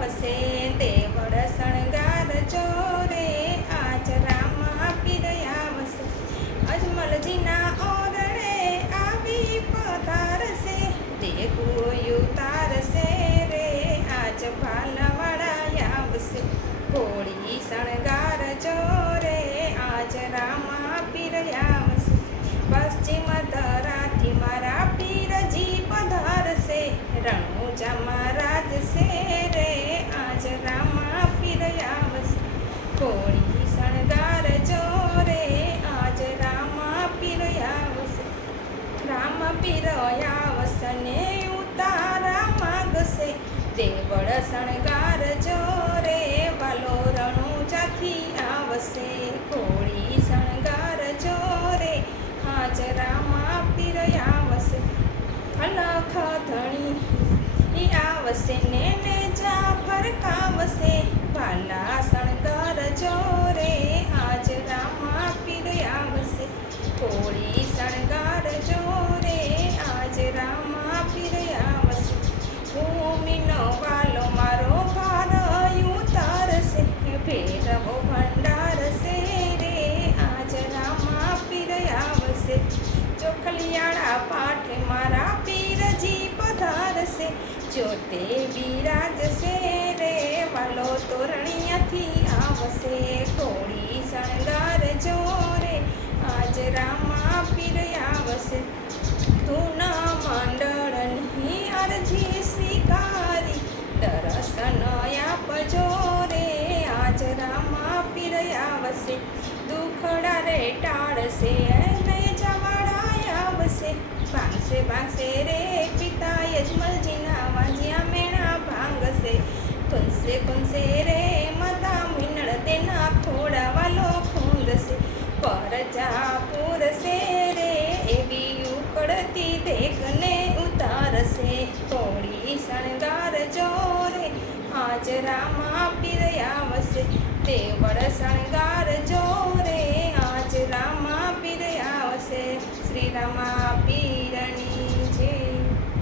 હશે તે વડસણગાર ચોરે આજ રામ આપી દયા વસે. અજમલજીના ઓરડે આવી પધારશે. તે ગોયું તારશે રે. આજ ભાલવાળા આવશે કોળી શણગાર ચોરે આજ રામા આપી રહ્યા વસે. પશ્ચિમ ધરાથી મારા પીરજી પધારશે. રણુજામાં કોળી શણગાર જો રે આજ રામા પીરયા રામ પીરયા વસને ઉતારા માગશે. દેવળ શણગાર જો રે વાલો રણુજાથી આવશે. કોળી શણગાર જોરે, આજ રામા પીરયા વસે ધણી આવશે ને જોતે બિરાજશે રે વાલો તોરણિયાથી આવશે. કોળી શણગાર જો રે આજ રામા પીર આવશે. તું મંડળની અરજી સ્વીકારી, દર્શન આપજો રે આજ રામા પીર આવશે. દુખડા રે ટાળશે નહીં જવાડા આવશે. ભાંગશે ભાંગશે રે હાજરામાં આપી રહ્યા વસે તે વર શણગાર જોરે હાજરામાં આપી રહ્યા વસે શ્રી રામા